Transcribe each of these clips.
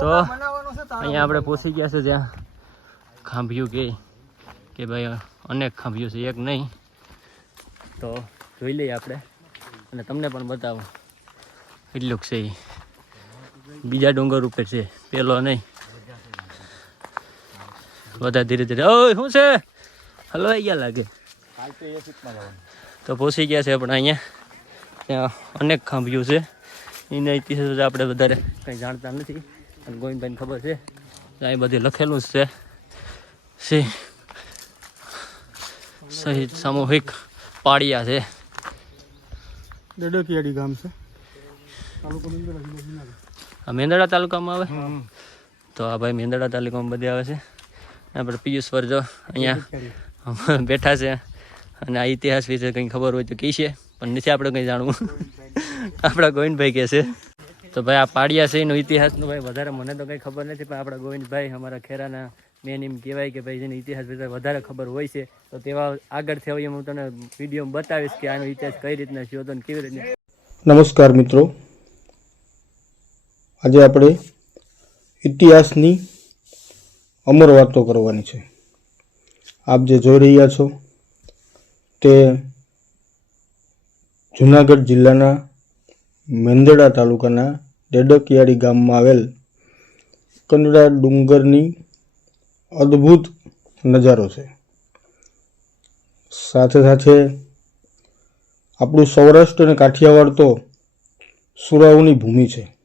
તો અહીંયા આપણે પહોંચી ગયા છે જ્યાં ખાંભ્યું કે કે ભાઈ અનેક ખાંભ્યું છે એક નહીં. તો જોઈ લઈએ આપણે. અને તમને પણ બતાવો. કેટલુંક છે એ બીજા ડુંગર ઉપર છે પેલો નહીં. બધા ધીરે ધીરે ઓ શું છે? હલવાઈ ગયા લાગે. તો પહોંચી ગયા છે આપણે અહીંયા. ત્યાં અનેક ખાંભ્યું છે. એના ઇતિહાસ આપણે વધારે કંઈ જાણતા નથી. અને ગોવિંદભાઈને ખબર છે. અહીં બધી લખેલું જ છે. છે સહિત સામૂહિક પાળિયા છે. ડડકિયાડી ગામ છે. મેંદડા તાલુકામાં આવે? તો આ ભાઈ મેંદડા તાલુકામાં બધી આવે છે. આપણે પિયુષ જો અહીંયા બેઠા છે. અને આ ઇતિહાસ વિશે કંઈ ખબર હોય તો કહી છે. પણ નથી આપણે કંઈ જાણવું. આપણા ગોવિંદભાઈ કહે છે. તો ભાઈ આ પાડિયા છે, એનો ઇતિહાસનો ભાઈ વધારે મને તો કંઈ ખબર નથી, પણ આપણા ગોવિંદભાઈ અમારા ખેરાના મેન એમ કહેવાય કે ભાઈ જેને ઇતિહાસ વિશે વધારે ખબર હોય છે, તો તેવા આગળથી હવે હું તને વીડિયો બતાવીશ કે આનો ઇતિહાસ કઈ રીતના થયો હતો કેવી રીતના નમસ્કાર મિત્રો. આજે આપણે ઇતિહાસની અમર વાતો કરવાની છે. આપ જે જોઈ રહ્યા છો તે જુનાગઢ જિલ્લાના મેંદરડા તાલુકાના ડેડકિયાળી ગામમાં આવેલ કંડડા ડુંગરની અદ્ભુત નજારો છે. સાથે સાથે આપણું સૌરાષ્ટ્ર અને કાઠિયાવાડ તો સુરાઓની ભૂમિ છે.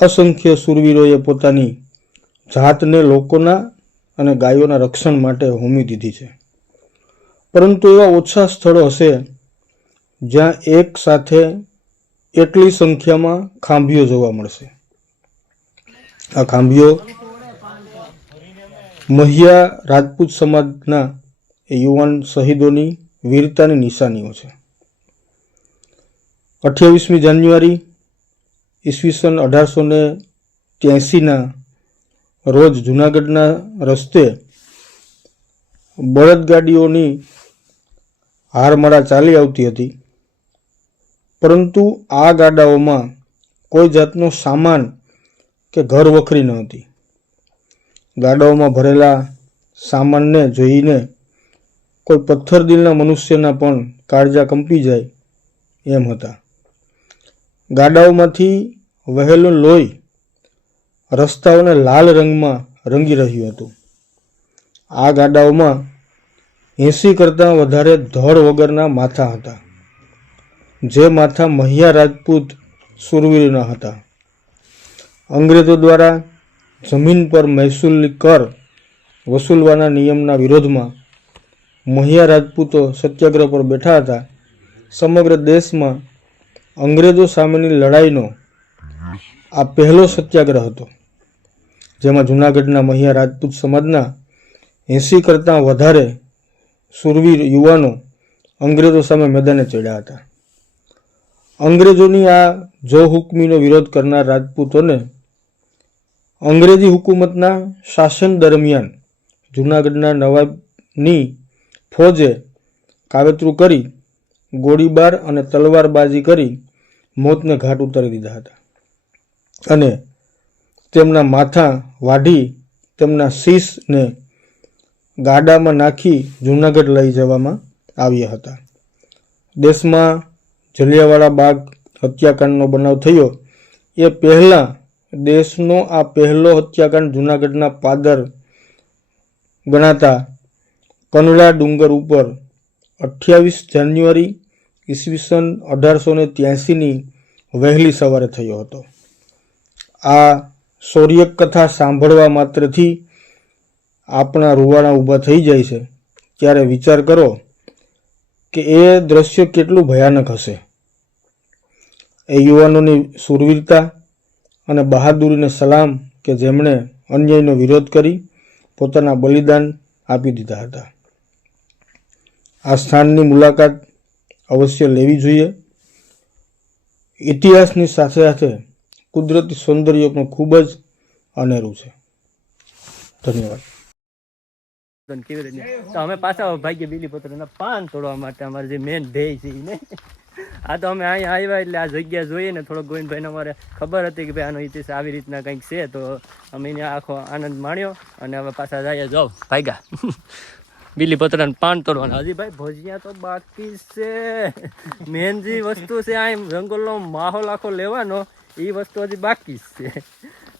અસંખ્ય સુરવીરોએ પોતાની જાતને લોકોના અને ગાયોના રક્ષણ માટે હોમી દીધી છે. પરંતુ એવા ઓછા સ્થળો હશે જ્યાં એક સાથે એટલી સંખ્યામાં ખાંભીઓ જોવા મળશે. આ ખાંભીઓ મહિયા રાજપૂત સમાજના યુવાન શહીદોની વીરતાની નિશાનીઓ છે. અઠ્યાવીસમી જાન્યુઆરી ઈસવીસન અઢારસો ને ત્યાસીના રોજ જૂનાગઢના રસ્તે બળદગાડીઓની હારમાળા ચાલી આવતી હતી. પરંતુ આ ગાડાઓમાં કોઈ જાતનો સામાન કે ઘર વખરી ન હતી. ગાડાઓમાં ભરેલા સામાનને જોઈને કોઈ પથ્થર દિલના મનુષ્યના પણ કાળજા કંપી જાય એમ હતા. ગાડાઓમાંથી વહેલું લોહી રસ્તાઓને લાલ રંગમાં રંગી રહ્યું હતું. આ ગાડાઓમાં એંસી કરતાં વધારે ધડ વગરના માથા હતા. જે માથા મહિયા રાજપૂત સુરવીરના હતા. અંગ્રેજો દ્વારા જમીન પર મહેસૂલી કર વસૂલવાના નિયમના વિરોધમાં મહિયા રાજપૂતો સત્યાગ્રહ પર બેઠા હતા. સમગ્ર દેશમાં અંગ્રેજો સામેની લડાઈનો આ પહેલો સત્યાગ્રહ હતો, જેમાં જૂનાગઢના મહિયા રાજપૂત સમાજના એંસી કરતાં વધારે સુરવીર યુવાનો અંગ્રેજો સામે મેદાને ચડ્યા હતા. અંગ્રેજોની આ જો હુકમીનો વિરોધ કરનાર રાજપૂતોને અંગ્રેજી હુકુમતના શાસન દરમિયાન જૂનાગઢના નવાબની ફોજે કાવેતરું કરી ગોળીબાર અને તલવારબાજી કરી મોતને ઘાટ ઉતારી દીધા હતા. અને તેમના માથા વાઢી તેમના શીશને ગાડામાં નાખી જૂનાગઢ લઈ જવામાં આવ્યા હતા. દેશમાં જલિયાવાળા બાગ હત્યાકાંડનો બનાવ થયો. એ પહેલાં દેશનો આ પહેલો હત્યાકાંડ જૂનાગઢના પાદર ગણાતા કનડા ડુંગર ઉપર અઠ્યાવીસ જાન્યુઆરી ઈસવીસન અઢારસો ને ત્યાસીની વહેલી સવારે થયો હતો. આ શૌર્ય કથા સાંભળવા માત્રથી આપણા રૂવાણા ઊભા થઈ જાય છે. ત્યારે વિચાર કરો કે એ દ્રશ્ય કેટલું ભયાનક હશે. એ યુવાનોની સુરવીરતા અને બહાદુરીને સલામ કે જેમણે અન્યાયનો વિરોધ કરી પોતાના બલિદાન આપી દીધા હતા. આ સ્થાનની મુલાકાત અવશ્ય લેવી જોઈએ. ઇતિહાસની સાથે સાથે કુદરતી સૌંદર્ય પણ ખૂબ જ અનેરું છે. ધન્યવાદ. અમે પાછા ભાગ્ય બીલી પત્રના પાન તોડવા માટે અમારે જે મેન ધ્યેય છે આ તો અમે અહીંયા આવ્યા એટલે આ જગ્યા જોઈએ ને થોડોક ગોવિંદભાઈને અમારે ખબર હતી કે ભાઈ આનો ઇતિહાસ આવી રીતના કંઈક છે, તો અમે એને આખો આનંદ માણ્યો અને હવે પાછા જઈએ. જાઓ, ભાઈગા. બીલી પતરા પાન તોડવાના. હજી ભાઈ, ભજીયા તો બાકી છે. મેન જે વસ્તુ છે આ જંગલનો માહોલ આખો લેવાનો એ વસ્તુ હજી બાકી છે.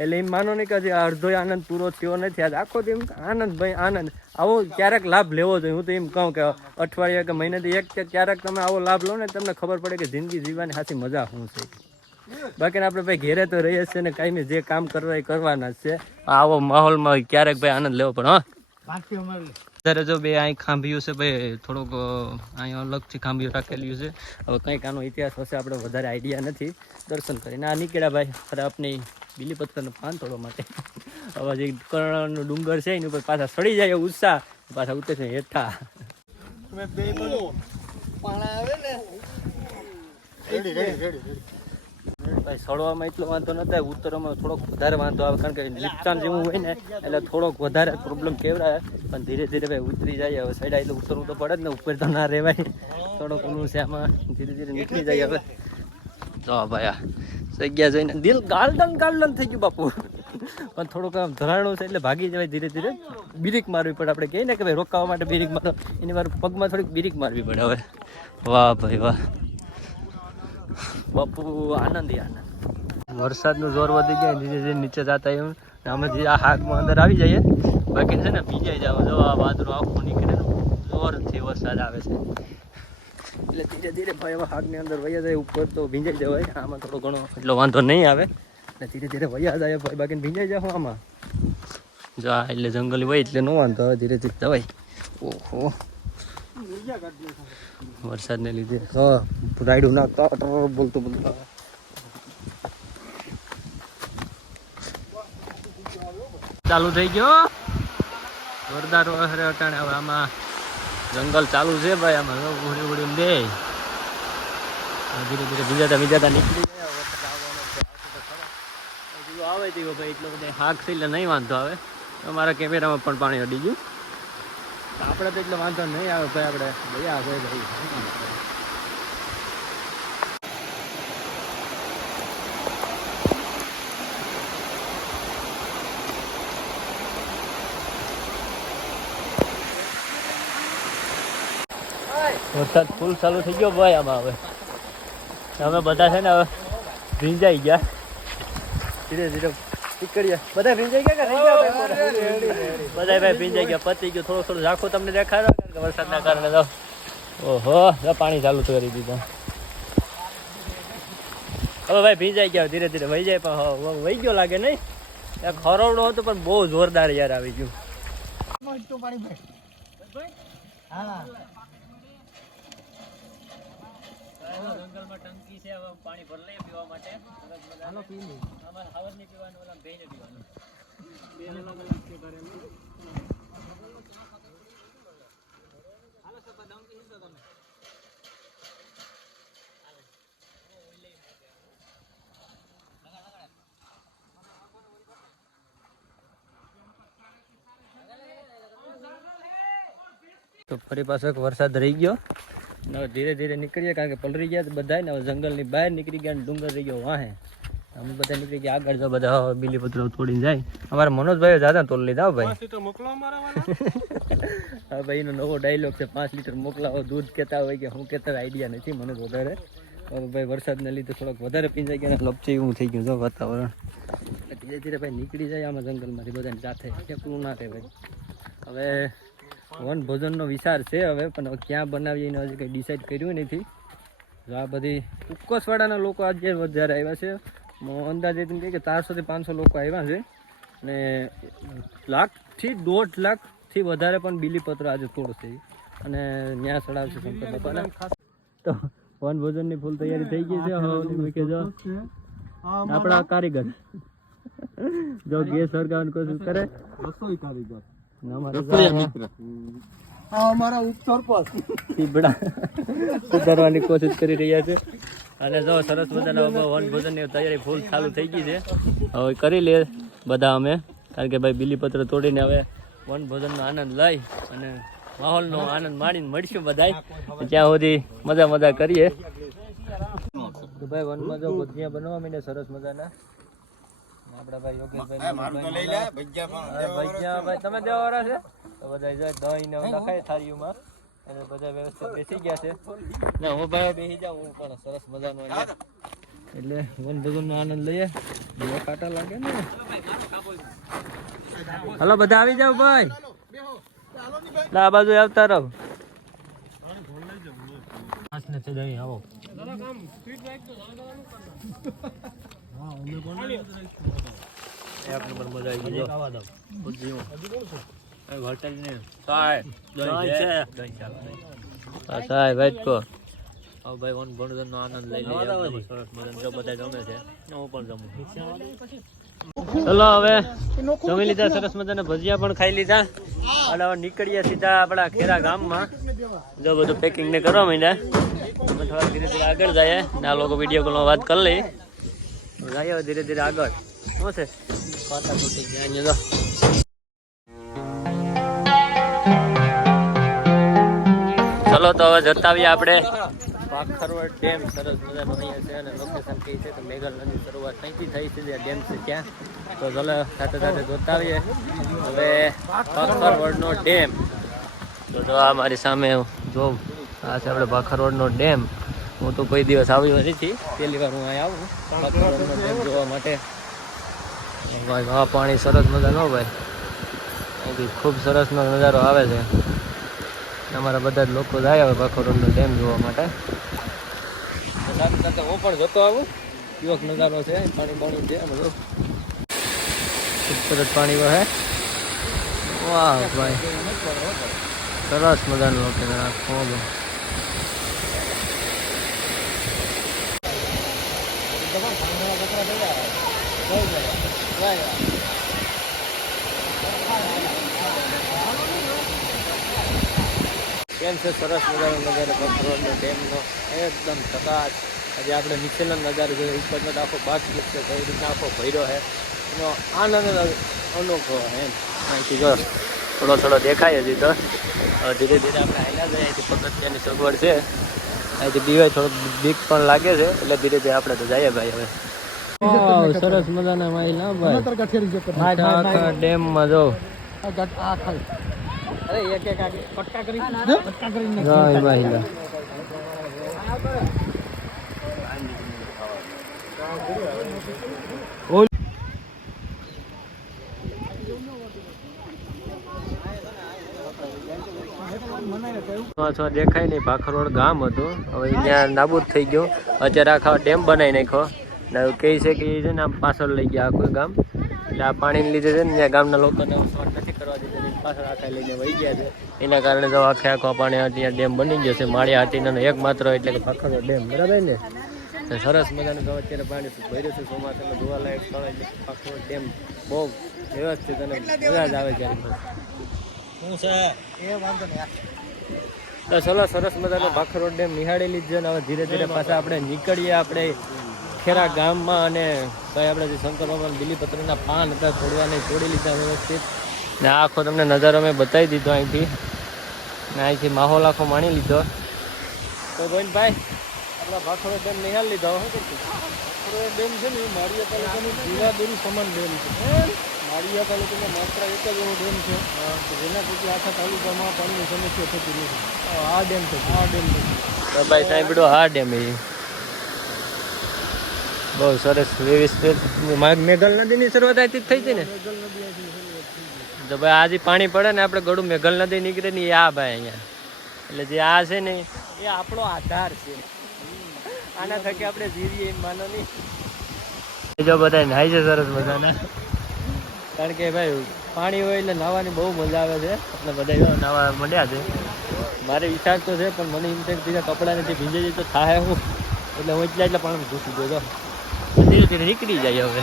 એટલે એમ માનો નહીં કે હજી અડધો આનંદ પૂરો થયો નથી. આજ આખો એમ આનંદ ભાઈ, આનંદ. આવો ક્યારેક લાભ લેવો જોઈએ. હું તો એમ કહું કે અઠવાડિયા કે મહિનાથી એક કે ક્યારેક તમે આવો લાભ લો ને તમને ખબર પડે કે જિંદગી જીવવાની સાચી મજા શું છે. બાકી આપણે ભાઈ ઘેરે તો રહીએ છીએ ને કાંઈ જે કામ કરવા એ કરવાના છે. આવો માહોલમાં ક્યારેક ભાઈ આનંદ લેવો પણ, હા. અત્યારે જો બે અહીં ખાંભિયું છે ભાઈ થોડોક અ, અહીંયા અલગથી ખાંભિયું રાખેલું છે. હવે કંઈક આનો ઇતિહાસ હશે આપણે વધારે આઈડિયા નથી. દર્શન કરીને આ નીકળ્યા ભાઈ ખરે આપની બીલીપત્રનું પાન તોડવા માટે. હવે જે કર્ણનો ડુંગર છે એની ઉપર પાછા સડી જાય ઉત્સાહ પાછા ઉતરે છે હેઠા. ભાઈ સડવામાં એટલો વાંધો ન થાય ઉતરવામાં થોડોક વધારે વાંધો આવે કારણ કે લિપચાન જેવું હોય ને એટલે થોડોક વધારે પ્રોબ્લેમ કેવડાય પણ ધીરે ધીરે ભાઈ ઉતરી જાય હવે સાઈડ એટલે ઉતરવું તો પડે જ ને ઉપર તો ના રહેવાય. થોડોક ઓલું છે આમાં ધીરે ધીરે નીકળી જાય હવે. તો ભાઈ આ જગ્યા જઈને દિલ ગાર્ડન ગાર્ડન થઈ ગયું બાપુ. પણ થોડુંક આમ ધરાણું છે એટલે ભાગી જવાય ધીરે ધીરે. બિરિક મારવી પડે આપણે કહીએ ને કે ભાઈ રોકાવા માટે બિરિક મારો. એની વાર પગમાં થોડીક બિરિક મારવી પડે હવે. વાહ ભાઈ વાહ. બાપુ, આનંદ આનંદ. વરસાદનું જોર વધી ગયા ધીરે ધીરે નીચે જતા એવું અમે જે આ હાથમાં અંદર આવી જઈએ બાકી છે ને ભીજાઈ જાવ જો આ વાદળું આખું નીકળે ને, જોરથી વરસાદ આવે છે. એટલે ધીરે ધીરે ભાઈ હવે હાથની અંદર વૈયા જાય, ઉપર તો ભીંજાઈ જવાય. આમાં થોડો ઘણો એટલો વાંધો નહીં આવે. એટલે ધીરે ધીરે વૈયા જાય, ભાઈ બાકી ભીંજાઈ જાવ આમાં. જો એટલે જંગલ હોય એટલે નો વાંધો આવે, ધીરે ધીરે જવાય. ઓહો. વરસાદને લીધે. હા રાયડું નાખતા અટર બોલતું બોલતા. ચાલુ થઈ ગયો. જોરદાર વરસાદ અટાણે હવે આમાં જંગલ ચાલુ છે ભાઈ આમાં ઉડી ઉડી દે. ધીરે ધીરે નીકળી આવશે તો. હજુ આવે તેવો ભાઈ એટલો બધો હાક છે એટલે નહીં વાંધો આવે. અમારા કેમેરામાં પણ પાણી અડી ગયું. આપણે તો એટલો વાંધો નહીં આવે ભાઈ આપણે. ભાઈ આવે ભાઈ. વરસાદ ફૂલ ચાલુ થઈ ગયો ભાઈ આમાં હવે. અમે બધા છે ને હવે ભીંજાઈ ગયા. ધીરે ધીરે બધા ભીંજાઈ ગયા? બધા ભાઈ ભીંજાઈ પતી ગયું થોડું થોડું ઝાંખું તમને દેખાડો કારણ કે વરસાદના કારણે તો. ઓહો જો પાણી ચાલુ કરી દીધું. હવે ભાઈ ભીંજાઈ ગયા ધીરે ધીરે વહી જાય પણ વહી ગયો લાગે નહીં. એક ખરોડો હતો પણ બહુ જોરદાર યાર આવી ગયું. જંગલમાં ટંકી છે હવે પાણી ભર લઈએ પીવા માટે. હાલો પી લઈએ અમારે હવર નહીં પીવાનું ઓલા ભેજે પીવાનું. બે અલગ અલગ છે કરેલું તો ફરી પાછો એક વરસાદ રહી ગયો. ધીરે ધીરે નીકળીએ કારણ કે પલરી ગયા બધા ને હવે જંગલની બહાર નીકળી ગયા ડુંગર રહી ગયો વાહે. અમે બધા નીકળી ગયા આગળ જો બધા હવે બીલીપત્રો તોડીને જાય. અમારા મનોજભાઈ દાદા તોલ લીધા ભાઈ. હા ભાઈ એનો નવો ડાયલોગ છે પાંચ લીટર મોકલાવો દૂધ કહેતા હોય કે હું કહેતા આઈડિયા નથી મને વધારે. હવે ભાઈ વરસાદને લીધે થોડોક વધારે પીંજાઈ ગયા લપચી એવું થઈ ગયું જો વાતાવરણ. ધીરે ધીરે ભાઈ નીકળી જાય આમાં જંગલમાંથી બધાની સાથે એકલું ના થાય ભાઈ હવે વન ભોજનનો વિચાર છે હવે પણ ક્યાં બનાવીએ એને હજી કંઈ ડિસાઈડ કર્યું નથી. જો આ બધી ઉક્કોસવાડાના લોકો આજે વધારે આવ્યા છે. અંદાજે કહે કે ચારસોથી પાંચસો લોકો આવ્યા છે. અને લાખથી દોઢ લાખથી વધારે પણ બીલીપત્ર આજે તોડશે અને ન્યાસ ચડાવશે શંકર બાપાના. તો વન ભોજનની ફૂલ તૈયારી થઈ ગઈ છે. હવે જો આપણા કારીગર. જો ગેસ સળગાવવાની કોશિશ કરે. રસોઈ કારીગર. અમારે આ અમારા ઉપસરપંચ સુધારવાની કોશિશ કરી રહ્યા છે. અને જો સરસ મજાના વનભોજનની વન તૈયારી ફૂલ ચાલુ થઈ ગઈ છે. હવે કરી લે બધા અમે. કારણ કે ભાઈ બીલીપત્ર તોડીને હવે વનભોજનનો આનંદ લઈ અને માહોલનો આનંદ માણીને મળીશું બધા ત્યાં સુધી મજા મજા કરીએ. ભાઈ વનમાં જો ભજીયા બનવા માંડે સરસ મજાના. આપણા ભાઈ યોગેશભાઈ હા, ભજીયા ભાઈ તમે દેવા વાળા છે? તો બધા જો દહીં ને નખાય થાળીઓમાં. અને બધા વ્યવસ્થિત બેસી ગયા છે. ના હું ભાઈ બેસી જાઉં હું પણ સરસ મજાનો એટલે વન ભગવાનનો આનંદ લઈએ. બે કાંટા લાગે ને? હલો બધા આવી જાવ ભાઈ. આ બાજુ આવતા રહો. આવો એક નંબર મજા આવી ગઈ ખાવા દો હોટલ ને સાહેબ દહીં છે હા સાહેબ વાટકો આવ ભાઈ વન ભણતરનો આનંદ લઈ લઈએ સરસ હવે જમી લીધા, સરસ મજાના ભજીયા પણ ખાઈ લીધા. અને હવે નીકળીએ સીધા આપણા ખેરા ગામમાં. જો બધું પેકિંગ ને કરવા માંડ્યા. થોડા ધીરે ધીરે આગળ જાય ને આ લોકો વીડિયો કોલમાં વાત કરી લઈ હવે ધીરે ધીરે આગળ. શું છે? પાતા તૂટી ગયા અહીંયા ચલો તો હવે જતા આવીએ આપણે. પાખરવડ ડેમ સરસ મજાનો અહીંયા છે અને લોકેશન કઈ છે તો મેઘલ નદી શરૂઆત અહીંથી થઈ છે જે ડેમ છે ત્યાં. તો ચલો સાથે સાથે જોતા આવીએ હવે પાખરવડનો ડેમ. તો જો આ મારી સામે જો આ છે આપણે પાખરવડનો ડેમ. હું તો કોઈ દિવસ આવ્યો નથી. પહેલી વાર હું અહીંયા આવું. જોવા માટે. ભાઈ આ પાણી સરસ મજાનો ભાઈ અહીંથી ખૂબ સરસનો નજારો આવે છે. અમારા બધા જ લોકો જાય હવે પાખોડનો ડેમ જોવા માટે. સાથે સાથે હું પણ જતો આવું. યુવક નજારો છે, પાણી પાણી છે, બધું. સરસ પાણી વહે. વાહ, ભાઈ. સરસ મજાનું લોકેશન કેમ છે? સરસ મજાનો નજારો પથ્થરોનો ડેમનો. એકદમ ચકાચ આજે આપણે નીચેનો નજારો જોઈએ ઉપરનો આખો ભાગ છે કઈ રીતના આખો ભર્યો છે. એનો આનંદ અનોખો એમ. અહીંથી જો થોડો થોડો દેખાય હજી તો. ધીરે ધીરે આપણે હાલ્યા જઈએ. અહીંથી પગથિયાની સગવડ છે. અહીંથી બીવાય થોડોક બીક પણ લાગે છે. એટલે ધીરે ધીરે આપણે તો જઈએ ભાઈ હવે. સરસ મજાના માઈ ના ભાઈ. ડેમમાં જો. દેખાય નહીં ભાખરોડ ગામ હતું. હવે ત્યાં નાબૂદ થઈ ગયું. અત્યારે આખા ડેમ બનાવી નાખ્યો. ને હવે કહે છે કે એ છે ને આમ પાછળ લઈ ગયા આખું ગામ. એટલે આ પાણીને લીધે છે ને ત્યાં ગામના લોકોને શોર્ટ નથી કરવા દીધું. એટલે પાછળ આખા લઈને વહી ગયા છે. એના કારણે જો આખે આખો પાણી ત્યાં ડેમ બની ગયો છે. માળિયા હાટીનો એક માત્ર એટલે કે પાખરો ડેમ બરાબર ને? સરસ મજાનું તો અત્યારે પાણી ભર્યું છે. ચોમાસામાં જોવાલાયક સ્થળ એટલે પાખરો ડેમ બહુ વ્યવસ્થિત અને મજા જ આવે ત્યારે શું છે? તો ચલો સરસ મજાનો ભાખરો ડેમ નિહાળી લીધો ને હવે ધીરે ધીરે પાછા આપણે નીકળીએ આપણે. ખેરા ગામમાં અને ભાઈ આપણે જે શંકર ભગવાન બીલીપત્રના પાન હતા, તોડવાને તોડી લીધા વ્યવસ્થિત. ને આખો તમને નજારો મેં બતાવી દીધો અહીંથી. ને અહીંથી માહોલ આખો માણી લીધો. તો ગોવિંદભાઈ, આપણા ભાખરો ડેમ નિહાળી લીધો ભાખરો ડેમ છે ને માળિયા તાલુકાની જીવાદોરી સમાન ડેમ છે. માળિયા તાલુકામાં માત્ર એક જ એવો ડેમ છે. જેના પછી આખા તાલુકામાં પાણીની સમસ્યા થતી છે. આ ડેમ છે. આ ડેમ છે. ભાઈ સાહેબ આ ડેમ એ. બહુ સરસ મેઘલ નદીની શરૂઆત જ થઈ હતી ને? તો ભાઈ આજે પાણી પડે ને આપણે ગળું મેઘલ નદી નીકળે ને આ ભાઈ અહીંયા. એટલે જે આ છે ને, એ આપણો આધાર છે. આના થકી આપણે જીવીએ એમ માનો નહીં. જો બધા નાય છે સરસ મજાના. કારણ કે ભાઈ, પાણી હોય એટલે નાહવાની બહુ મજા આવે છે. એટલે બધા નાવા મળ્યા છે. મારે વિચાર તો છે, પણ મને છે બીજા કપડાં નથી ભીંજે તો થાય હું. એટલે હું એટલા એટલા પાણી ઘૂસી ગયો ધીરે નીકળી જાય હવે.